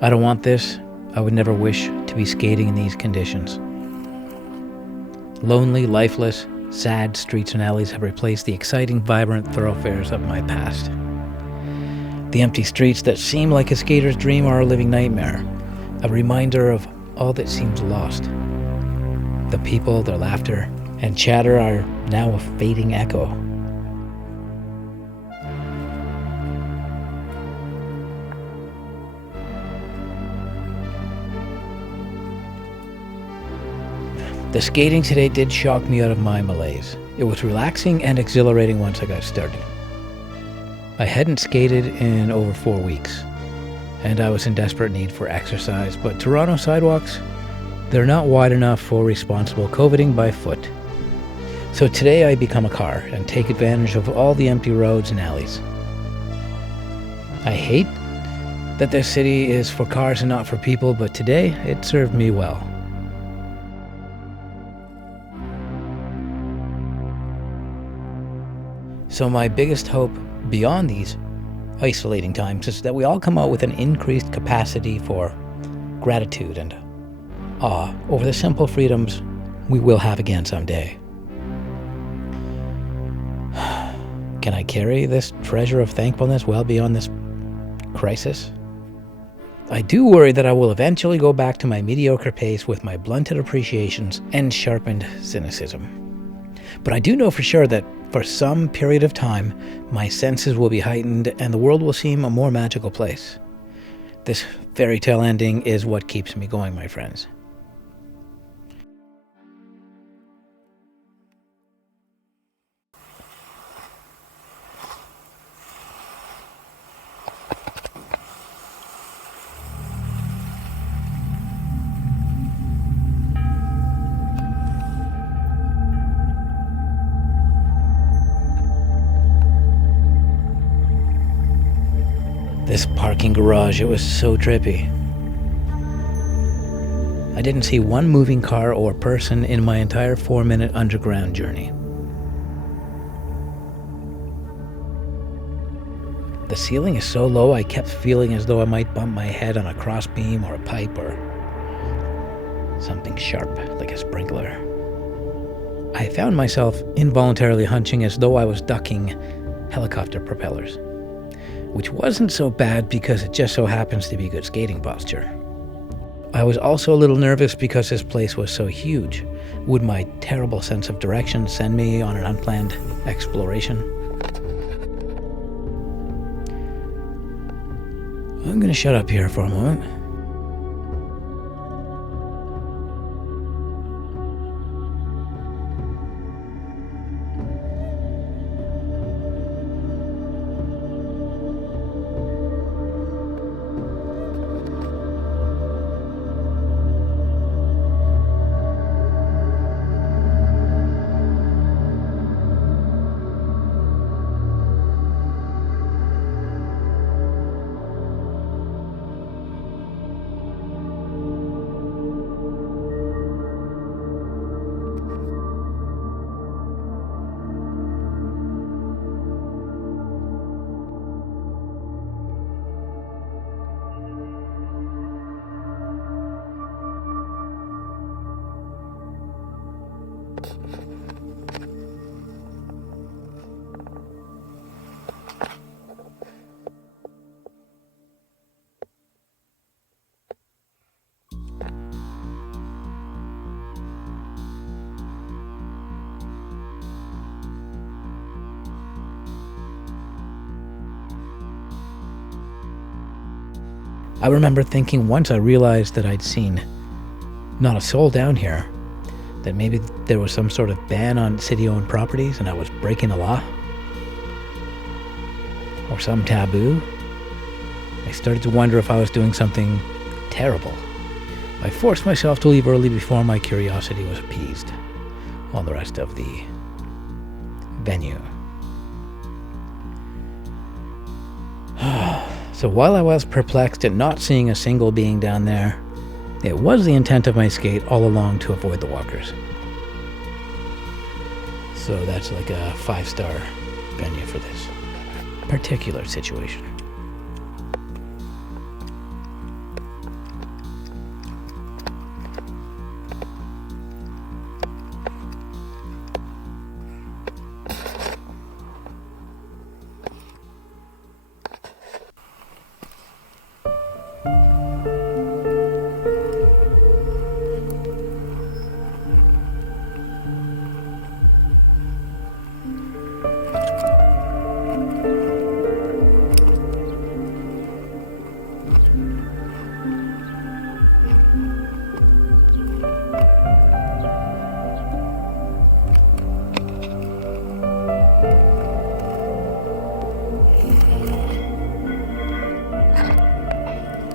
I don't want this. I would never wish to be skating in these conditions. Lonely, lifeless, sad streets and alleys have replaced the exciting, vibrant thoroughfares of my past. The empty streets that seem like a skater's dream are a living nightmare, a reminder of all that seems lost. The people, their laughter, and chatter are now a fading echo. The skating today did shock me out of my malaise. It was relaxing and exhilarating once I got started. I hadn't skated in over 4 weeks, and I was in desperate need for exercise, but Toronto sidewalks, they're not wide enough for responsible coveting by foot. So today I become a car and take advantage of all the empty roads and alleys. I hate that this city is for cars and not for people, but today it served me well. So my biggest hope beyond these isolating times is that we all come out with an increased capacity for gratitude and awe over the simple freedoms we will have again someday. Can I carry this treasure of thankfulness well beyond this crisis? I do worry that I will eventually go back to my mediocre pace with my blunted appreciations and sharpened cynicism. But I do know for sure that for some period of time, my senses will be heightened and the world will seem a more magical place. This fairy tale ending is what keeps me going, my friends. This parking garage, it was so trippy. I didn't see one moving car or person in my entire 4-minute underground journey. The ceiling is so low, I kept feeling as though I might bump my head on a crossbeam or a pipe or something sharp like a sprinkler. I found myself involuntarily hunching as though I was ducking helicopter propellers, which wasn't so bad because it just so happens to be good skating posture. I was also a little nervous because this place was so huge. Would my terrible sense of direction send me on an unplanned exploration? I'm gonna shut up here for a moment. I remember thinking once I realized that I'd seen not a soul down here, that maybe there was some sort of ban on city-owned properties and I was breaking the law, or some taboo. I started to wonder if I was doing something terrible. I forced myself to leave early before my curiosity was appeased on the rest of the venue. So while I was perplexed at not seeing a single being down there, it was the intent of my skate all along to avoid the walkers. So that's like a 5-star venue for this particular situation.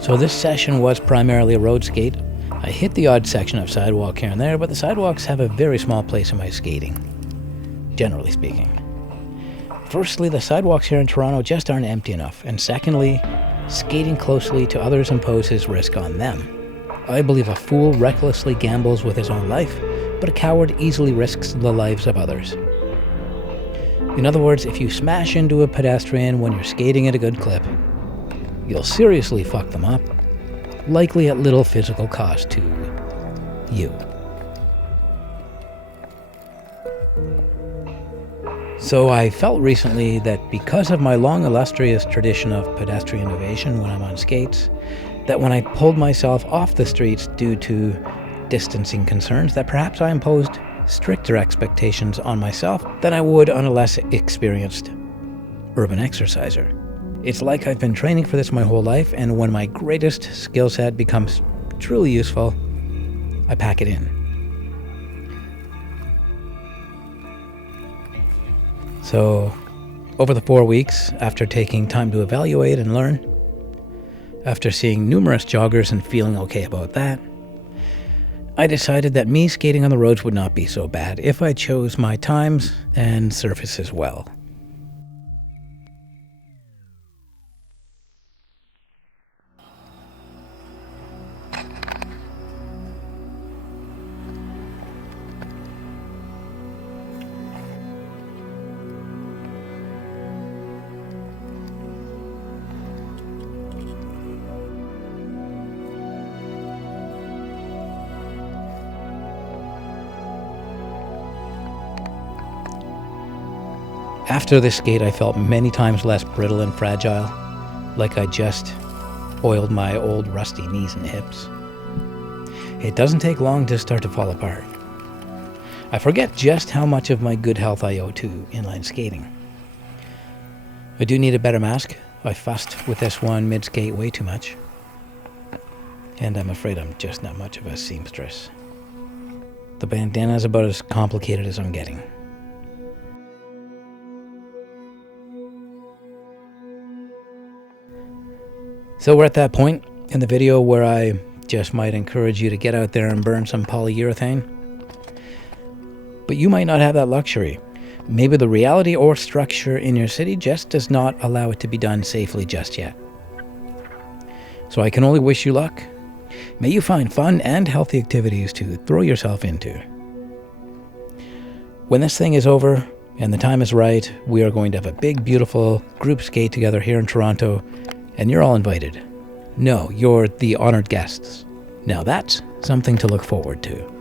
So this session was primarily a road skate. I hit the odd section of sidewalk here and there, but the sidewalks have a very small place in my skating, generally speaking. Firstly, the sidewalks here in Toronto just aren't empty enough, and secondly, skating closely to others imposes risk on them. I believe a fool recklessly gambles with his own life, but a coward easily risks the lives of others. In other words, if you smash into a pedestrian when you're skating at a good clip, you'll seriously fuck them up, likely at little physical cost to you. So I felt recently that because of my long illustrious tradition of pedestrian evasion when I'm on skates, that when I pulled myself off the streets due to distancing concerns, that perhaps I imposed stricter expectations on myself than I would on a less experienced urban exerciser. It's like I've been training for this my whole life, and when my greatest skill set becomes truly useful, I pack it in. So, over the 4 weeks, after taking time to evaluate and learn, after seeing numerous joggers and feeling okay about that, I decided that me skating on the roads would not be so bad if I chose my times and surfaces well. After this skate, I felt many times less brittle and fragile, like I just oiled my old rusty knees and hips. It doesn't take long to start to fall apart. I forget just how much of my good health I owe to inline skating. I do need a better mask. I fussed with this one mid-skate way too much. And I'm afraid I'm just not much of a seamstress. The bandana is about as complicated as I'm getting. So we're at that point in the video where I just might encourage you to get out there and burn some polyurethane. But you might not have that luxury. Maybe the reality or structure in your city just does not allow it to be done safely just yet. So I can only wish you luck. May you find fun and healthy activities to throw yourself into. When this thing is over and the time is right, we are going to have a big, beautiful group skate together here in Toronto. And you're all invited. No, you're the honored guests. Now that's something to look forward to.